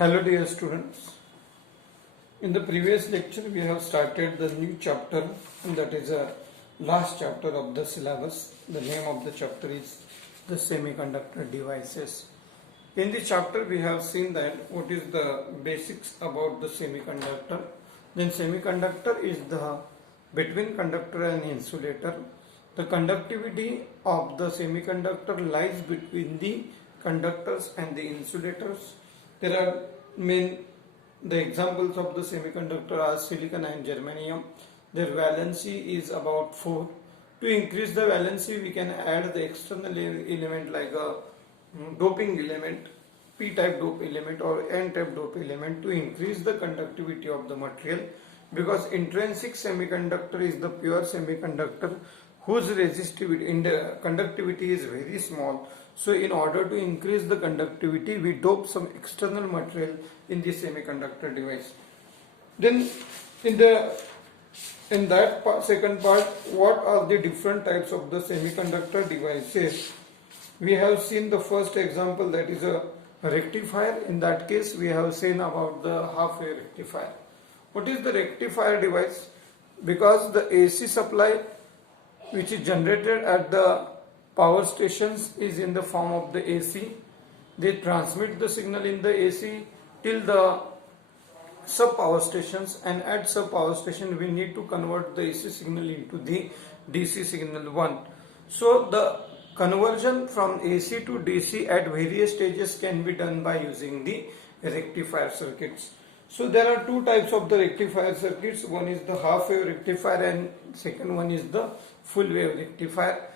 Hello dear students. In the previous lecture we have started the new chapter, and that is a last chapter of the syllabus. The name of the chapter is the semiconductor devices. In this chapter we have seen that what is the basics about the semiconductor. Then semiconductor is the between conductor and insulator. The conductivity of the semiconductor lies between the conductors and the insulators. There are the examples of the semiconductor are silicon and germanium. Their valency is about 4. To increase the valency, we can add the external element like a doping element, p-type dope element or n-type dope element to increase the conductivity of the material, because intrinsic semiconductor is the pure semiconductor whose resistivity in the conductivity is very small. So in order to increase the conductivity, we dope some external material in the semiconductor device. Then in that second part, what are the different types of the semiconductor devices? We have seen the first example, that is a rectifier. In that case, we have seen about the half-wave rectifier. What is the rectifier device? Because the AC supply which is generated at the power stations is in the form of the AC. They transmit the signal in the AC till the sub power stations, and at sub power station we need to convert the AC signal into the DC signal 1. So the conversion from AC to DC at various stages can be done by using the rectifier circuits. So there are two types of the rectifier circuits. One is the half wave rectifier and second one is the full wave rectifier.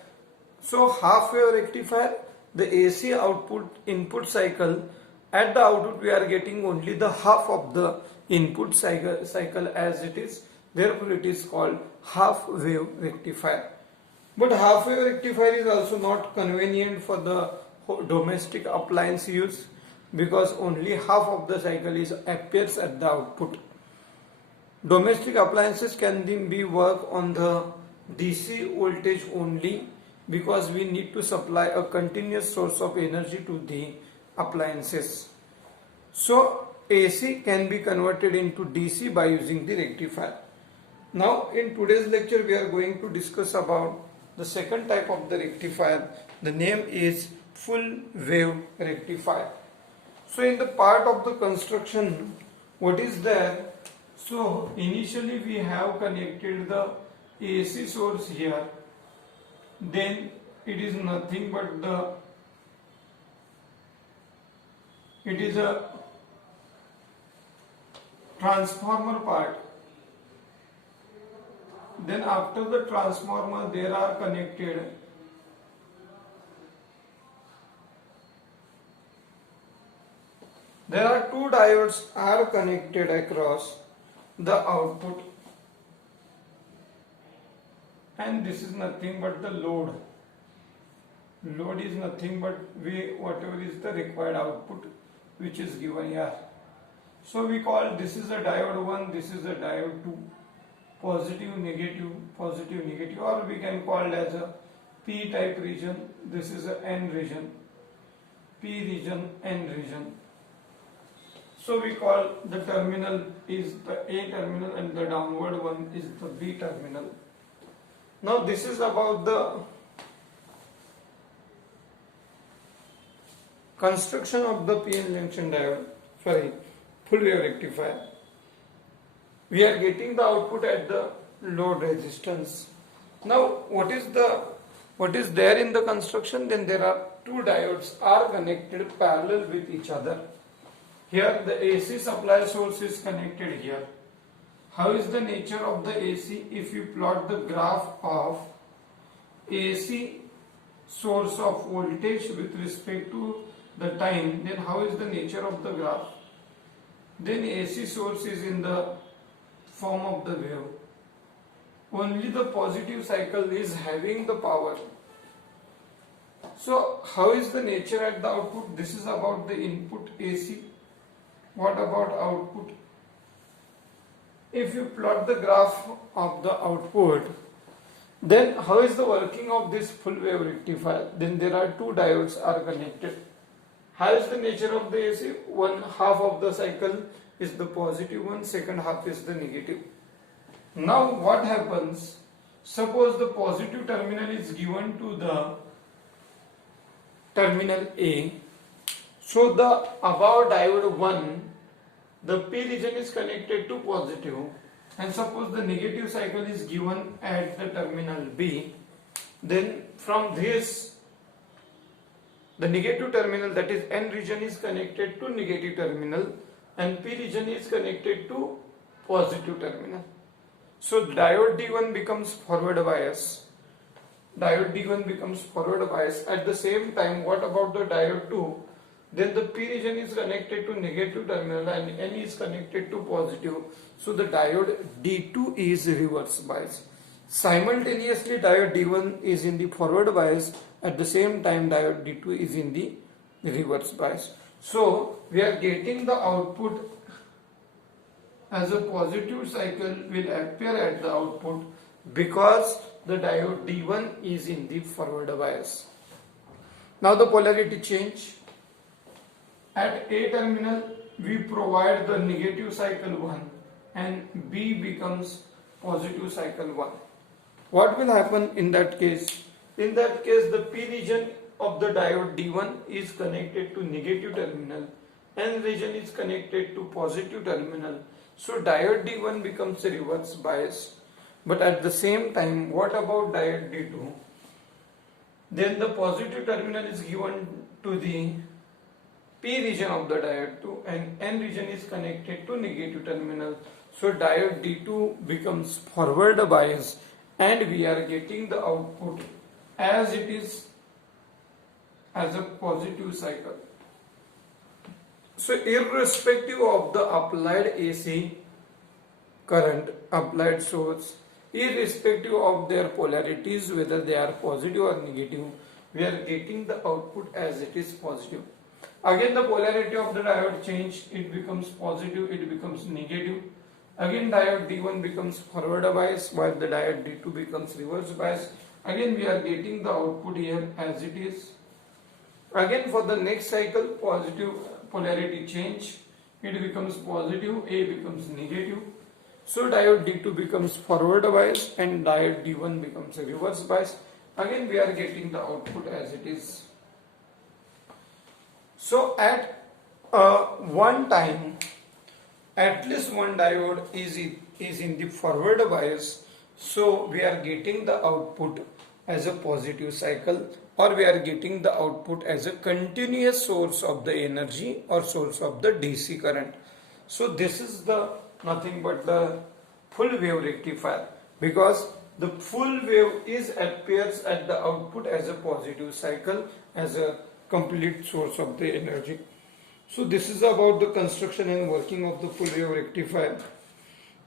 So half wave rectifier, the AC output input cycle, at the output we are getting only the half of the input cycle as it is, therefore it is called half wave rectifier. But half wave rectifier is also not convenient for the domestic appliance use, because only half of the cycle appears at the output. Domestic appliances can be work on the DC voltage only, because we need to supply a continuous source of energy to the appliances. So AC can be converted into DC by using the rectifier. Now in today's lecture we are going to discuss about the second type of the rectifier. The name is full wave rectifier. So in the part of the construction, what is there? So initially we have connected the AC source here. Then it is nothing but it is a transformer part. Then after the transformer there are connected two diodes are connected across the output, and this is nothing but the load. Load is nothing but whatever is the required output which is given here. So we call this is a diode 1, this is a diode 2, positive negative, or we can call it as a P type region. This is a N region, P region, N region. So we call the terminal is the A terminal and the downward one is the B terminal. Now this is about the construction of the PN junction diode, full wave rectifier. We are getting the output at the load resistance. Now what is there in the construction? Then there are two diodes are connected parallel with each other. Here the AC supply source is connected here. How is the nature of the AC? If you plot the graph of AC source of voltage with respect to the time, then how is the nature of the graph? Then AC source is in the form of the wave. Only the positive cycle is having the power. So how is the nature at the output? This is about the input AC. What about output? If you plot the graph of the output, then how is the working of this full wave rectifier? Then there are two diodes are connected. How is the nature of the AC? One half of the cycle is the positive one, second half is the negative. Now what happens? Suppose the positive terminal is given to the terminal A. So the above diode 1, the P region is connected to positive, and suppose the negative cycle is given at the terminal B, then from this the negative terminal, that is N region, is connected to negative terminal and P region is connected to positive terminal. So diode D1 becomes forward bias. Diode D1 becomes forward bias. At the same time, what about the diode 2? Then the P region is connected to negative terminal and N is connected to positive. So the diode D2 is reverse bias. Simultaneously diode D1 is in the forward bias, at the same time diode D2 is in the reverse bias. So we are getting the output as a positive cycle will appear at the output because the diode D1 is in the forward bias. Now the polarity change. At A terminal we provide the negative cycle 1 and B becomes positive cycle 1. What will happen in that case? In that case, the P region of the diode D1 is connected to negative terminal, N region is connected to positive terminal. So diode D1 becomes a reverse bias. But at the same time, what about diode D2? Then the positive terminal is given to the P region of the diode 2 and N region is connected to negative terminal. So diode D2 becomes forward bias and we are getting the output as it is as a positive cycle. So irrespective of the applied AC current, applied source, irrespective of their polarities, whether they are positive or negative, we are getting the output as it is positive. Again the polarity of the diode change, it becomes positive, it becomes negative. Again diode D1 becomes forward bias while the diode D2 becomes reverse bias. Again we are getting the output here as it is. Again for the next cycle, positive polarity change, it becomes positive, A becomes negative. So diode D2 becomes forward bias and diode D1 becomes a reverse bias. Again we are getting the output as it is. So at one time, at least one diode is in the forward bias, so we are getting the output as a positive cycle, or we are getting the output as a continuous source of the energy or source of the DC current. So this is the nothing but the full wave rectifier, because the full wave appears at the output as a positive cycle, as a complete source of the energy. So this is about the construction and working of the full wave rectifier.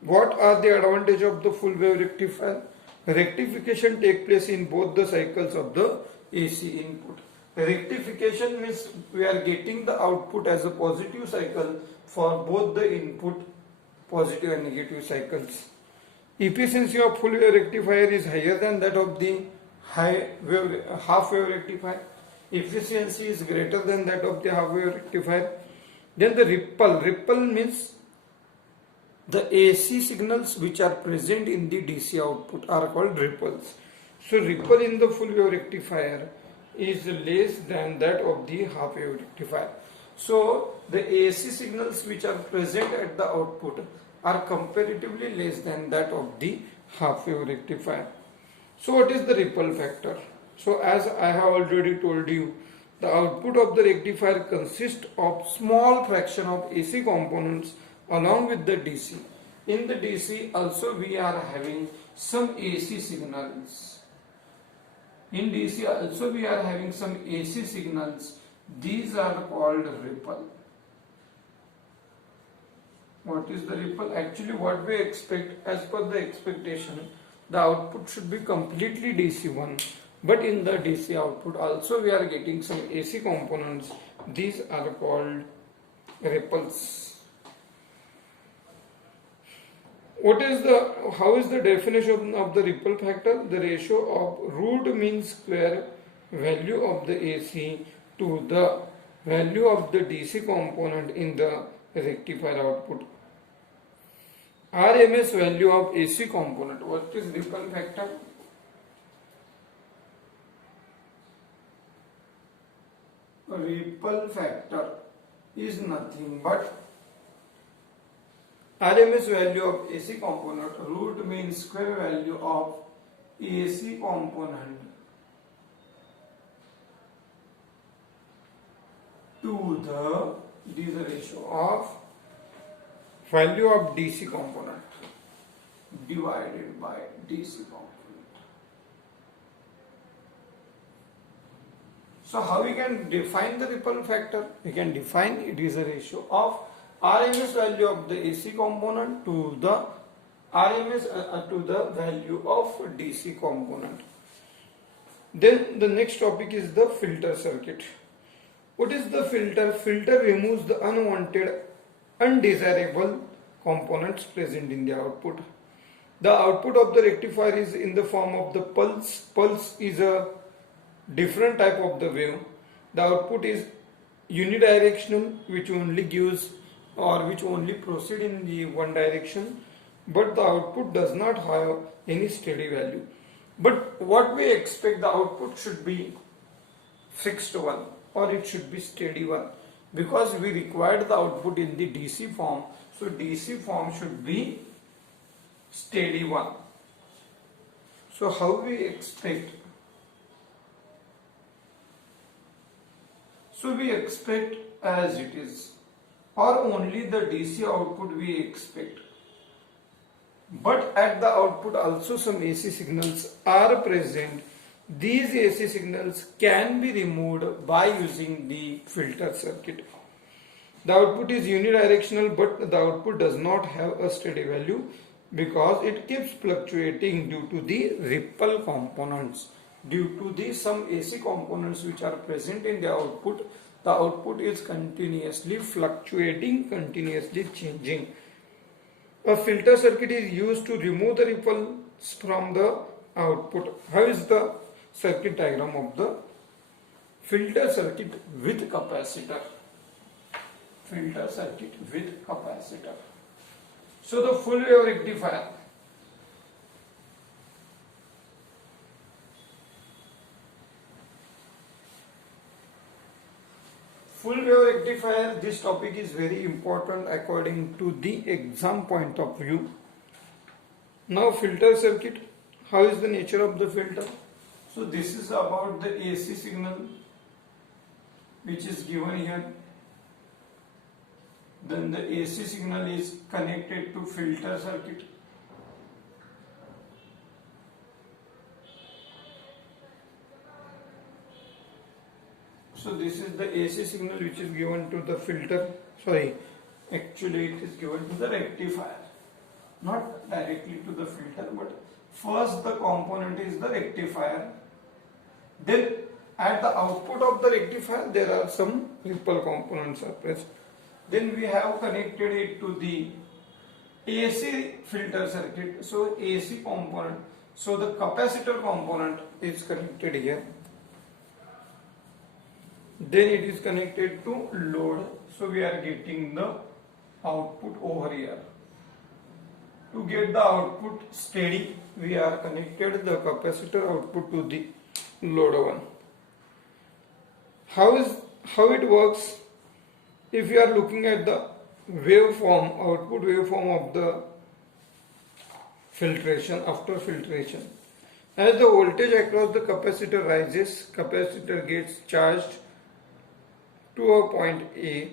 What are the advantages of the full wave rectifier? Rectification takes place in both the cycles of the AC input. Rectification means we are getting the output as a positive cycle for both the input positive and negative cycles. Efficiency of full wave rectifier is higher than that of the half wave rectifier. Efficiency is greater than that of the half wave rectifier. Then the ripple means the AC signals which are present in the DC output are called ripples. So ripple in the full wave rectifier is less than that of the half wave rectifier. So the AC signals which are present at the output are comparatively less than that of the half wave rectifier. So what is the ripple factor? So as I have already told you, the output of the rectifier consists of small fraction of AC components along with the DC. In the DC also we are having some AC signals. In DC also we are having some AC signals. These are called ripple. What is the ripple? Actually what we expect, as per the expectation, the output should be completely DC one. But in the DC output also we are getting some AC components. These are called ripples. How is the definition of the ripple factor? The ratio of root mean square value of the AC to the value of the DC component in the rectifier output. RMS value of AC component. What is ripple factor? Ripple factor is nothing but RMS value of AC component root mean square value of AC component to the ratio of value of DC component divided by DC component. So how we can define the ripple factor? We can define it is a ratio of RMS value of the AC component to the RMS to the value of DC component. Then the next topic is the filter circuit. What is the filter? Filter removes the unwanted, undesirable components present in the output. The output of the rectifier is in the form of the pulse. Pulse is a different type of the wave. The output is unidirectional, which only gives or which only proceed in the one direction, but the output does not have any steady value. But what we expect, the output should be fixed one or it should be steady one, because we required the output in the DC form, so DC form should be steady one. So how we expect? So we expect as it is, or only the DC output we expect. But at the output also some AC signals are present. These AC signals can be removed by using the filter circuit. The output is unidirectional, but the output does not have a steady value because it keeps fluctuating due to the ripple components. Due to the some AC components which are present in the output is continuously fluctuating, continuously changing. A filter circuit is used to remove the ripples from the output. How is the circuit diagram of the filter circuit with capacitor? Filter circuit with capacitor. So the full wave rectifier. Full wave rectifier, this topic is very important according to the exam point of view. Now filter circuit, how is the nature of the filter? So this is about the AC signal which is given here. Then the AC signal is connected to filter circuit. So this is the AC signal which is given to the filter. Sorry, actually it is given to the rectifier, not directly to the filter, but first the component is the rectifier. Then at the output of the rectifier there are some ripple components are present. Then we have connected it to the AC filter circuit. So AC component. So the capacitor component is connected here. Then it is connected to load. So we are getting the output over here. To get the output steady, we are connected the capacitor output to the load one. How it works? If you are looking at the waveform, output waveform of the filtration, after filtration, as the voltage across the capacitor rises, capacitor gets charged to a point A.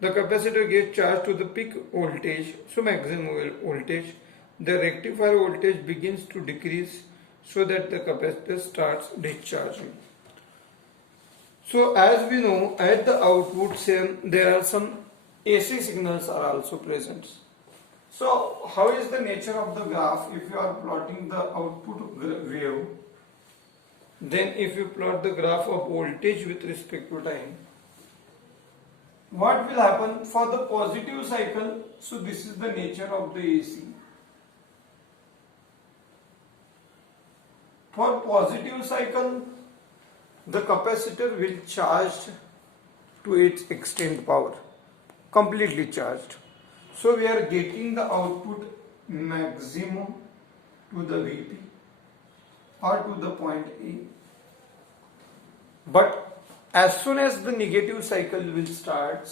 The capacitor gets charged to the peak voltage, so maximum voltage. The rectifier voltage begins to decrease so that the capacitor starts discharging. So as we know, at the output there are some AC signals are also present. So how is the nature of the graph? If you are plotting the output wave, then if you plot the graph of voltage with respect to time, what will happen for the positive cycle? So this is the nature of the AC. For positive cycle, the capacitor will charge to its extent power, completely charged. So we are getting the output maximum to the Vp or to the point A. But as soon as the negative cycle will start,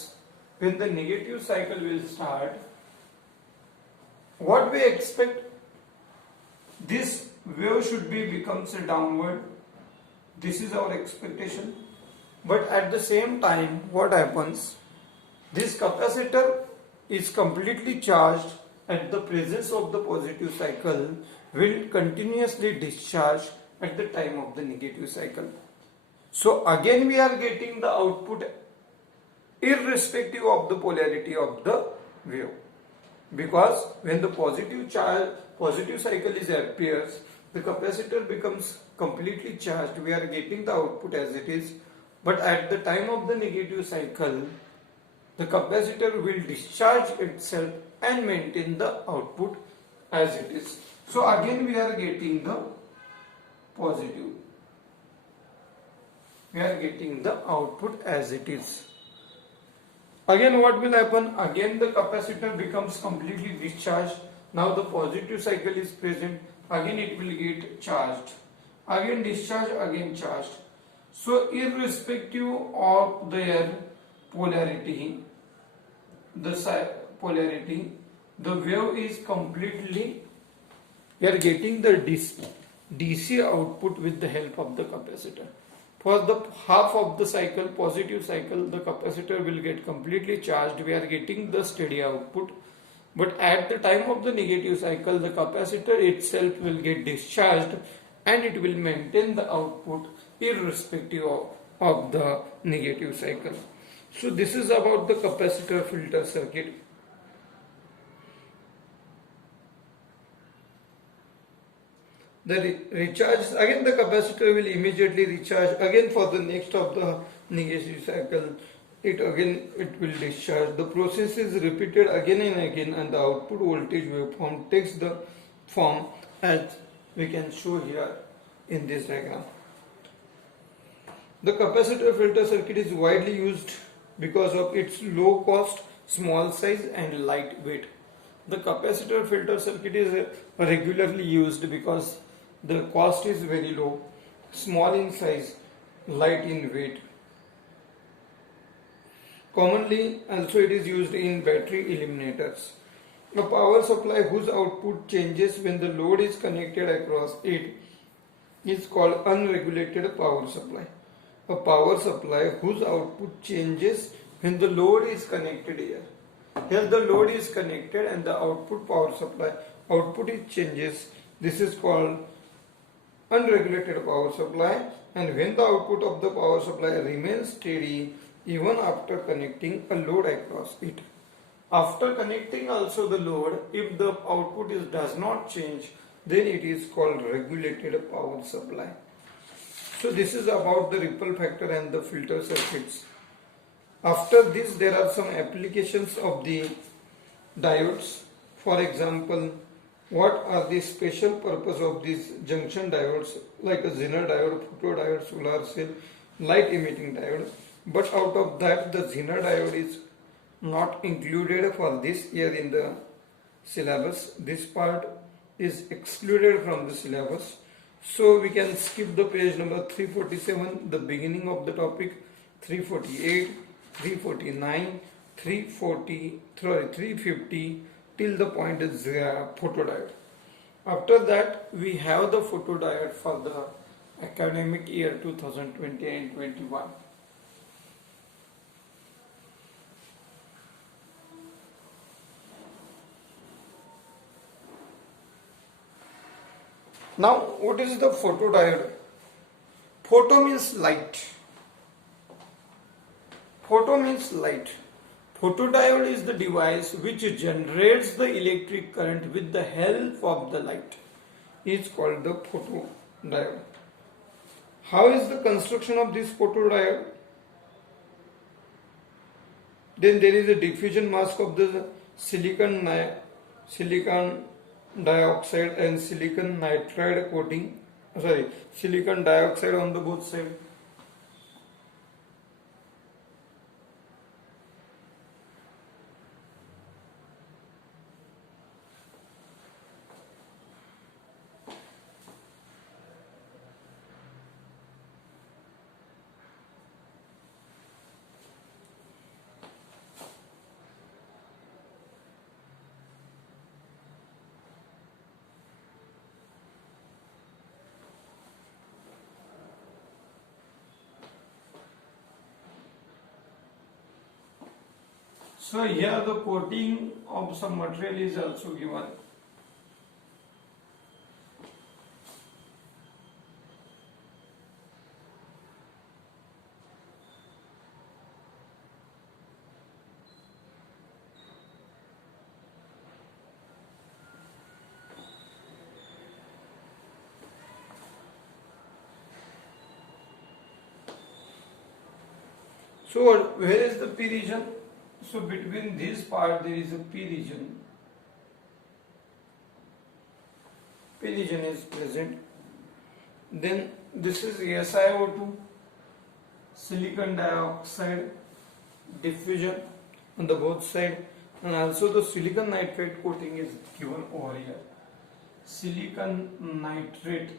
when the negative cycle will start, what we expect, this wave should be becomes a downward. This is our expectation. But at the same time, what happens? This capacitor is completely charged at the presence of the positive cycle, will continuously discharge at the time of the negative cycle. So again we are getting the output irrespective of the polarity of the wave. Because when the positive cycle is appears, the capacitor becomes completely charged. We are getting the output as it is. But at the time of the negative cycle, the capacitor will discharge itself and maintain the output as it is. So again we are getting the positive. We are getting the output as it is. Again what will happen? Again the capacitor becomes completely discharged. Now the positive cycle is present. Again it will get charged. Again discharge, again charged. So irrespective of their polarity, the wave is completely, we are getting the DC output with the help of the capacitor. For the half of the cycle, positive cycle, the capacitor will get completely charged. We are getting the steady output. But at the time of the negative cycle, the capacitor itself will get discharged and it will maintain the output irrespective of the negative cycle. So this is about the capacitor filter circuit. The recharge, again the capacitor will immediately recharge. Again for the next of the negative cycle, it will discharge. The process is repeated again and again, and the output voltage waveform takes the form as we can show here in this diagram. The capacitor filter circuit is widely used because of its low cost, small size and light weight. The capacitor filter circuit is regularly used because the cost is very low, small in size, light in weight. Commonly also it is used in battery eliminators. A power supply whose output changes when the load is connected across it is called unregulated power supply. A power supply whose output changes when the load is connected here. Here the load is connected and the output power supply output is changes. This is called unregulated power supply, and when the output of the power supply remains steady even after connecting a load across it. After connecting also the load, if the output does not change, then it is called regulated power supply. So this is about the ripple factor and the filter circuits. After this there are some applications of the diodes. For example, what are the special purpose of these junction diodes like a Zener diode, photodiode, solar cell, light emitting diode. But out of that the Zener diode is not included for this year in the syllabus. This part is excluded from the syllabus. So we can skip the page number 347, the beginning of the topic, 348, 349, 350 till the point is photodiode. After that we have the photodiode for the academic year 2020 and 21. Now what is the photodiode? Photo means light. Photo means light. Photodiode is the device which generates the electric current with the help of the light. It is called the photodiode. How is the construction of this photodiode? Then there is a diffusion mask of the silicon dioxide and silicon nitride coating. Silicon dioxide on the both sides So here the coating of some material is also given. So where is the P region? So between this part there is a P region. P region is present. Then this is SiO2, silicon dioxide diffusion on the both side, and also the silicon nitrate coating is given over here. Silicon nitrate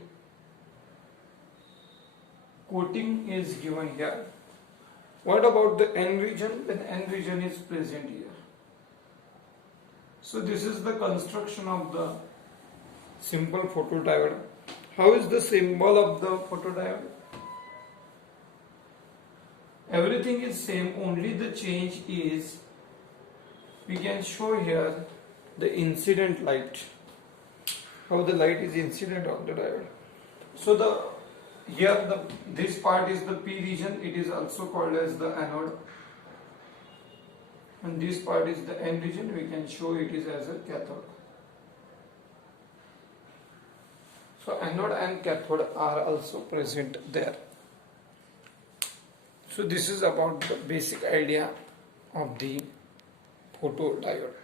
coating is given here. What about the N region? Then N region is present here. So this is the construction of the simple photodiode. How is the symbol of the photodiode? Everything is same, only the change is we can show here the incident light. How the light is incident on the diode. So this part is the P region, it is also called as the anode, and this part is the N region, we can show it is as a cathode. So anode and cathode are also present there. So this is about the basic idea of the photodiode.